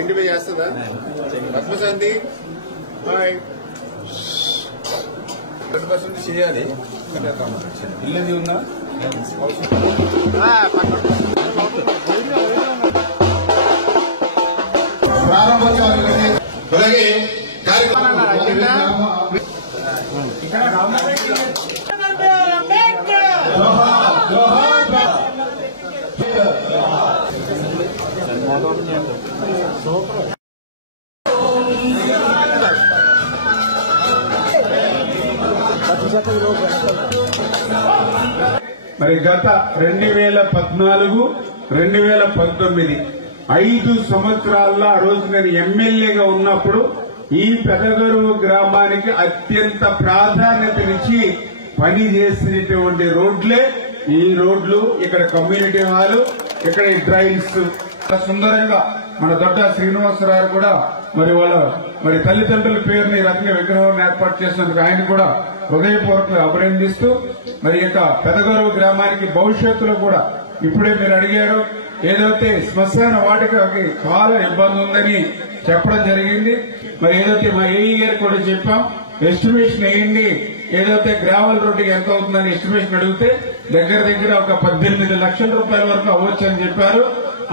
ఇంటిపై చేస్తుందా పద్మశాంతి 100% చేయాలి. ఇల్లది ఉన్నా అలాగే మరి గత 2014, 2019 5 సంవత్సరాల్లో ఆ రోజు నేను ఎమ్మెల్యేగా ఉన్నప్పుడు ఈ పెదగరువు గ్రామానికి అత్యంత ప్రాధాన్యతనిచ్చి పని చేసినటువంటి రోడ్లే ఈ రోడ్లు. ఇక్కడ కమ్యూనిటీ హాలు, ఇక్కడ ఈ డ్రైన్స్ సుందరంగా మన దొడ్డ శ్రీనివాసరావు కూడా మరి తల్లిదండ్రుల పేరుని రత్న విగ్రహం ఏర్పాటు చేసినందుకు ఆయన కూడా హృదయపూర్వకంగా అభినందిస్తూ మరి ఇక పెదగరువు గ్రామానికి భవిష్యత్తులో కూడా ఇప్పుడే మీరు అడిగారు ఏదైతే శ్మశాన వాటికకి చాలా ఇబ్బంది ఉందని చెప్పడం జరిగింది. మరి ఏదైతే మా ఏఈ గారు కూడా చెప్పాం ఎస్టిమేషన్ వేయండి, ఏదైతే గ్రావెల్ రోడ్డుకి ఎంత అవుతుందని ఎస్టిమేషన్ అడిగితే దగ్గర ఒక 18 లక్షల రూపాయల వరకు అవ్వచ్చని చెప్పారు.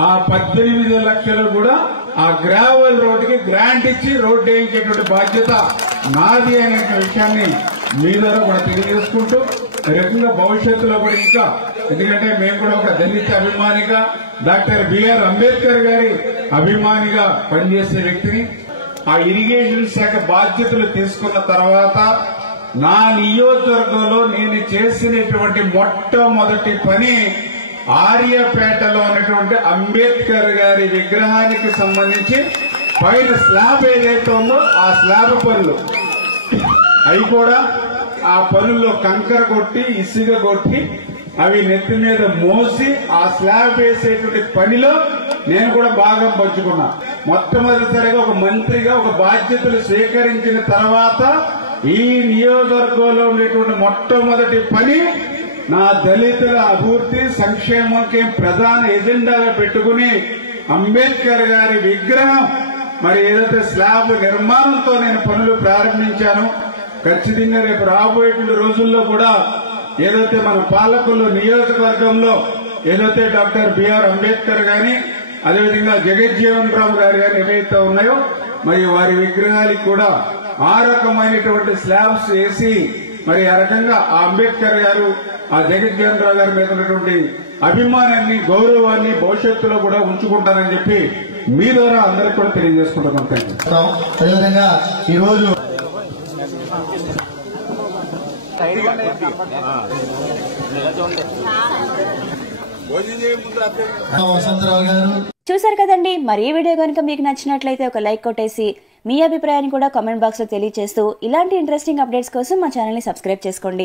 ఆ 18 లక్షలు కూడా ఆ గ్రావెల్ రోడ్డుకి గ్రాంట్ ఇచ్చి రోడ్డు వేయించేటువంటి బాధ్యత నాది అనే విషయాన్ని మీ ద్వారా కూడా తెలియజేసుకుంటూ రకంగా భవిష్యత్తులో కూడా ఇంకా ఎందుకంటే మేము కూడా ఒక దళిత అభిమానిగా డాక్టర్ బిఆర్ అంబేద్కర్ గారి అభిమానిగా పనిచేసే వ్యక్తిని ఆ ఇరిగేషన్ శాఖ బాధ్యతలు తీసుకున్న తర్వాత నా నియోజకవర్గంలో నేను చేసినటువంటి మొట్టమొదటి పని ఆర్యపేటలో ఉన్నటువంటి అంబేద్కర్ గారి విగ్రహానికి సంబంధించి పైన స్లాబ్ ఏదైతే ఉందో ఆ స్లాబ్ పనులు అవి కూడా ఆ పనుల్లో కంకర కొట్టి ఇసుక కొట్టి అవి నెత్తి మీద మోసి ఆ స్లాబ్ వేసేటువంటి పనిలో నేను కూడా భాగం పంచుకున్నా. మొట్టమొదటిసారిగా ఒక మంత్రిగా ఒక బాధ్యతలు స్వీకరించిన తర్వాత ఈ నియోజకవర్గంలో ఉండేటువంటి మొట్టమొదటి పని నా దళితుల అభివృద్ధి సంక్షేమంకి ప్రధాన ఎజెండాగా పెట్టుకుని అంబేద్కర్ గారి విగ్రహం మరి ఏదైతే స్లాబ్ నిర్మాణంతో నేను పనులు ప్రారంభించాను. ఖచ్చితంగా రేపు రాబోయేటువంటి రోజుల్లో కూడా ఏదైతే మన పాలకులు నియోజకవర్గంలో ఏదైతే డాక్టర్ బిఆర్ అంబేద్కర్ గాని అదేవిధంగా జగజ్జీవన్ రావు గారు గాని ఏవైతే ఉన్నాయో మరి వారి విగ్రహాలకు కూడా ఆ రకమైనటువంటి స్లాబ్స్ వేసి మరి ఆ రకంగా ఆ అంబేద్కర్ గారు ఆ జగజ్జీవన్ రావు గారి మీద ఉన్నటువంటి అభిమానాన్ని గౌరవాన్ని భవిష్యత్తులో కూడా ఉంచుకుంటానని చెప్పి మీ ద్వారా అందరికీ కూడా తెలియజేసుకుంటున్నాం. అదేవిధంగా ఈరోజు వసంతరావు గారు చూసారు కదండి. మరి ఈ వీడియో కనుక మీకు నచ్చినట్లయితే ఒక లైక్ కొట్టేసి మీ అభిప్రాయాన్ని కూడా కామెంట్ బాక్స్ లో తెలియజేస్తూ ఇలాంటి ఇంట్రెస్టింగ్ అప్డేట్స్ కోసం మా ఛానల్ ని సబ్స్క్రైబ్ చేసుకోండి.